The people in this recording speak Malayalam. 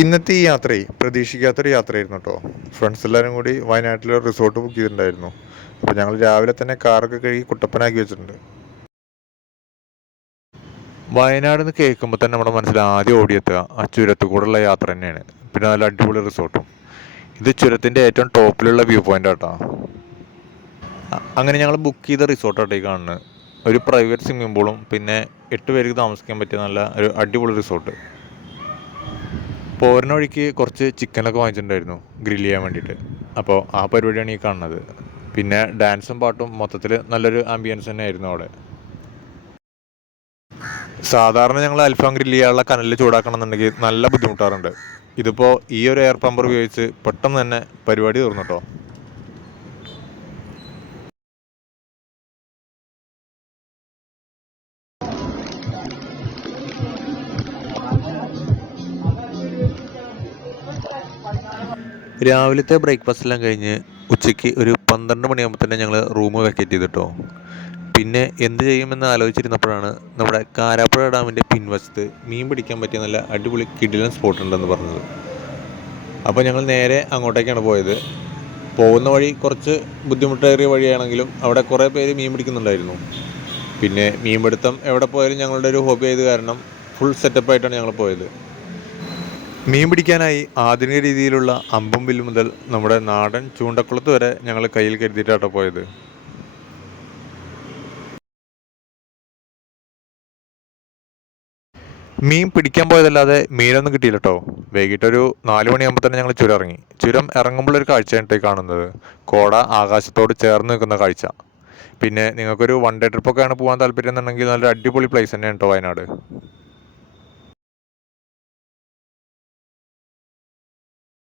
ഇന്നത്തെ ഈ യാത്രയെ പ്രതീക്ഷിക്കാത്തൊരു യാത്രയായിരുന്നു കേട്ടോ. ഫ്രണ്ട്സ് എല്ലാവരും കൂടി വയനാട്ടിലൊരു റിസോർട്ട് ബുക്ക് ചെയ്തിട്ടുണ്ടായിരുന്നു. അപ്പോൾ ഞങ്ങൾ രാവിലെ തന്നെ കാറൊക്കെ കഴുകി കുട്ടപ്പനാക്കി വെച്ചിട്ടുണ്ട്. വയനാട് നിന്ന് കേൾക്കുമ്പോൾ തന്നെ നമ്മുടെ മനസ്സിൽ ആദ്യം ഓടിയെത്തുക ആ ചുരത്തു കൂടെയുള്ള യാത്ര തന്നെയാണ്. പിന്നെ നല്ല അടിപൊളി റിസോർട്ടും. ഇത് ചുരത്തിൻ്റെ ഏറ്റവും ടോപ്പിലുള്ള വ്യൂ പോയിൻ്റ് ആട്ടോ. അങ്ങനെ ഞങ്ങൾ ബുക്ക് ചെയ്ത റിസോർട്ടാട്ടോ ഈ കാണുന്നത്. ഒരു പ്രൈവറ്റ് സ്വിമ്മിംഗ് പൂളും പിന്നെ 8 പേർക്ക് താമസിക്കാൻ പറ്റിയ നല്ല ഒരു അടിപൊളി റിസോർട്ട്. പോരുന്ന വഴിക്ക് കുറച്ച് ചിക്കനൊക്കെ വാങ്ങിച്ചിട്ടുണ്ടായിരുന്നു ഗ്രില്ല് ചെയ്യാൻ വേണ്ടിയിട്ട്. അപ്പോൾ ആ പരിപാടിയാണ് ഈ കാണുന്നത്. പിന്നെ ഡാൻസും പാട്ടും മൊത്തത്തിൽ നല്ലൊരു ആംബിയൻസ് തന്നെ ആയിരുന്നു അവിടെ. സാധാരണ ഞങ്ങൾ അൽഫാം ഗ്രില്ല് ചെയ്യാനുള്ള കനലിൽ ചൂടാക്കണം എന്നുണ്ടെങ്കിൽ നല്ല ബുദ്ധിമുട്ടാറുണ്ട്. ഇതിപ്പോൾ ഈ ഒരു എയർ പമ്പർ ഉപയോഗിച്ച് പെട്ടെന്ന് തന്നെ പരിപാടി തീർന്നു കേട്ടോ. രാവിലത്തെ ബ്രേക്ക്ഫാസ്റ്റ് എല്ലാം കഴിഞ്ഞ് ഉച്ചയ്ക്ക് ഒരു 12 മണിയാകുമ്പോൾ തന്നെ ഞങ്ങൾ റൂം വെക്കേറ്റ് ചെയ്തിട്ടോ. പിന്നെ എന്ത് ചെയ്യുമെന്ന് ആലോചിച്ചിരുന്നപ്പോഴാണ് നമ്മുടെ കാരാപ്പുഴ ഡാമിൻ്റെ പിൻവശത്ത് മീൻ പിടിക്കാൻ പറ്റിയ നല്ല അടിപൊളി കിടിലൻ സ്പോട്ട് ഉണ്ടെന്ന് പറഞ്ഞത്. അപ്പോൾ ഞങ്ങൾ നേരെ അങ്ങോട്ടേക്കാണ് പോയത്. പോകുന്ന വഴി കുറച്ച് ബുദ്ധിമുട്ടേറിയ വഴിയാണെങ്കിലും അവിടെ കുറേ പേര് മീൻ പിടിക്കുന്നുണ്ടായിരുന്നു. പിന്നെ മീൻ പിടുത്തം എവിടെ പോയാലും ഞങ്ങളുടെ ഒരു ഹോബി ആയത് കാരണം ഫുൾ സെറ്റപ്പായിട്ടാണ് ഞങ്ങൾ പോയത്. മീൻ പിടിക്കാനായി ആധുനിക രീതിയിലുള്ള അമ്പും വില്ലും മുതൽ നമ്മുടെ നാടൻ ചൂണ്ടക്കുളത്ത് വരെ ഞങ്ങൾ കയ്യിൽ കരുതിയിട്ടാട്ടോ പോയത്. മീൻ പിടിക്കാൻ പോയതല്ലാതെ മീനൊന്നും കിട്ടിയില്ല കേട്ടോ. വൈകിട്ടൊരു 4 മണിയാകുമ്പോൾ തന്നെ ഞങ്ങൾ ചുരം ഇറങ്ങി. ചുരം ഇറങ്ങുമ്പോഴൊരു കാഴ്ചയായിട്ടേ കാണുന്നത് കോട ആകാശത്തോട് ചേർന്ന് നിൽക്കുന്ന കാഴ്ച. പിന്നെ നിങ്ങൾക്കൊരു 1 ഡേ ട്രിപ്പൊക്കെയാണ് പോകാൻ താല്പര്യം എന്നുണ്ടെങ്കിൽ നല്ല അടിപൊളി പ്ലേസ് തന്നെയാണ് കേട്ടോ വയനാട്.